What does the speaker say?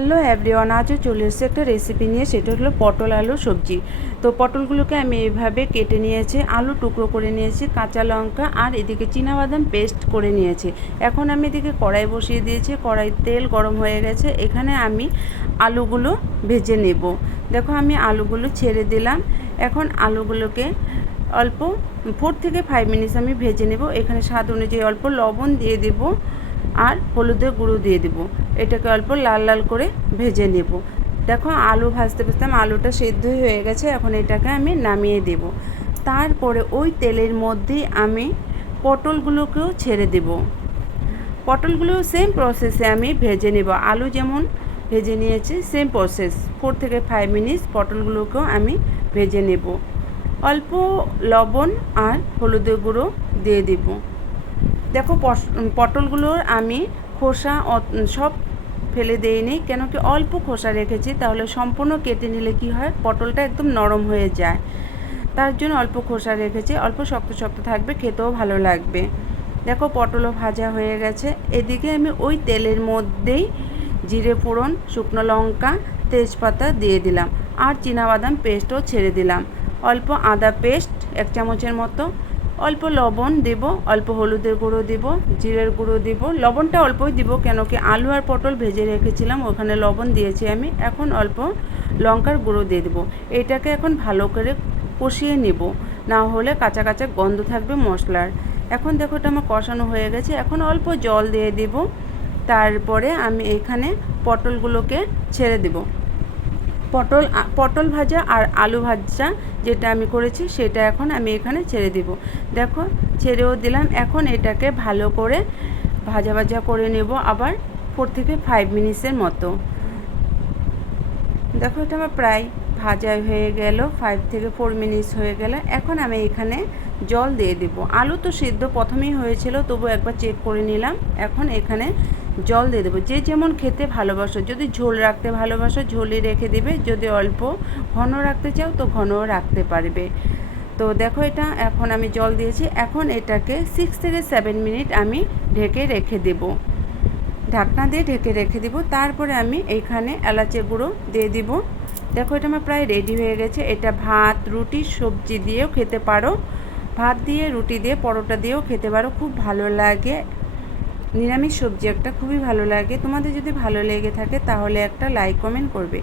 Hello everyone, আজও চলে এসেছে একটা রেসিপি নিয়ে। সেটা হলো পটল আলু সবজি। তো পটলগুলোকে আমি এইভাবে কেটে নিয়েছি, আলু টুকরো করে নিয়েছি, কাঁচা লঙ্কা আর এদিকে চিনাবাদাম পেস্ট করে নিয়েছি। এখন আমি এদিকে কড়াই বসিয়ে দিয়েছি, কড়াই তেল গরম হয়ে গেছে। এখানে আমি আলুগুলো ভেজে নেব। দেখো আমি আলুগুলো ছেড়ে দিলাম। এখন আলুগুলোকে অল্প 4 থেকে 5 মিনিটস আমি ভেজে নেব। এখানে স্বাদ অনুযায়ী অল্প লবণ দিয়ে দেব আর হলুদের গুঁড়ো দিয়ে দেবো। এটাকে অল্প লাল লাল করে ভেজে নেব। দেখো আলু ভাজতে ভাজতে আলুটা সেদ্ধ হয়ে গেছে। এখন এটাকে আমি নামিয়ে দেব। তারপরে ওই তেলের মধ্যেই আমি পটলগুলোকেও ছেড়ে দেব। পটলগুলো সেম প্রসেসে আমি ভেজে নেব। আলু যেমন ভেজে নিয়েছি সেম প্রসেস 4 থেকে 5 মিনিটস পটলগুলোকেও আমি ভেজে নেব। অল্প লবণ আর হলুদের গুঁড়ো দিয়ে দেব। দেখো পটলগুলোর আমি খোসা সব ফেলে দেইনি, কেন কি অল্প খোসা রেখেছি, তাহলে সম্পূর্ণ কেটে নিলে কি হয় পটলটা একদম নরম হয়ে যায়। তার জন্য অল্প খোসা রেখেছি, অল্প শক্ত শক্ত থাকবে, খেতেও ভালো লাগবে। দেখো পটলও ভাজা হয়ে গেছে। এদিকে আমি ওই তেলের মধ্যেই জিরে ফোড়ন, শুকনো লঙ্কা, তেজপাতা দিয়ে দিলাম আর চিনাবাদাম পেস্টও ছেড়ে দিলাম। অল্প আদা পেস্ট 1 চামচের মতো, অল্প লবণ দেব, অল্প হলুদের গুঁড়ো দেব, জিরের গুঁড়ো দেব। লবণটা অল্পই দিব, কেন কি আলু আর পটল ভেজে রেখেছিলাম, ওখানে লবণ দিয়েছি আমি। এখন অল্প লঙ্কার গুঁড়ো দিয়ে দেবো। এটাকে এখন ভালো করে কষিয়ে নেব, না হলে কাঁচা কাঁচা গন্ধ থাকবে মশলার। এখন দেখো এটা আমার কষানো হয়ে গেছে। এখন অল্প জল দিয়ে দেব। তারপরে আমি এখানে পটলগুলোকে ছেড়ে দেব। পটল ভাজা আর আলু ভাজা যেটা আমি করেছি সেটা এখন আমি এখানে ছেড়ে দিব। দেখো ছেড়েও দিলাম। এখন এটাকে ভালো করে ভাজা ভাজা করে নেব আবার 4 থেকে 5 মিনিটসের মতো। দেখো এটা আমার প্রায় ভাজা হয়ে গেল, 5 থেকে 4 মিনিটস হয়ে গেল। এখন আমি এখানে জল দিয়ে দেব। আলু তো সিদ্ধ প্রথমেই হয়েছিল, তবু একবার চেক করে নিলাম। এখন এখানে জল দিয়ে দেবো। যে যেমন খেতে ভালোবাসো, যদি ঝোল রাখতে ভালোবাসো ঝোলই রেখে দেবে, যদি অল্প ঘন রাখতে চাও তো ঘনও রাখতে পারবে। তো দেখো এটা এখন আমি জল দিয়েছি। এখন এটাকে 6 থেকে 7 মিনিট আমি ঢেকে রেখে দেব, ঢাকনা দিয়ে ঢেকে রেখে দিব। তারপরে আমি এইখানে এলাচের গুঁড়ো দিয়ে দিব। দেখো এটা আমার প্রায় রেডি হয়ে গেছে। এটা ভাত, রুটি, সবজি দিয়েও খেতে পারো, ভাত দিয়ে, রুটি দিয়ে, পরোটা দিয়েও খেতে পারো, খুব ভালো লাগে। নিরামিষ সবজি একটা খুবই ভালো লাগে। তোমাদের যদি ভালো লেগে থাকে তাহলে একটা লাইক কমেন্ট করবে।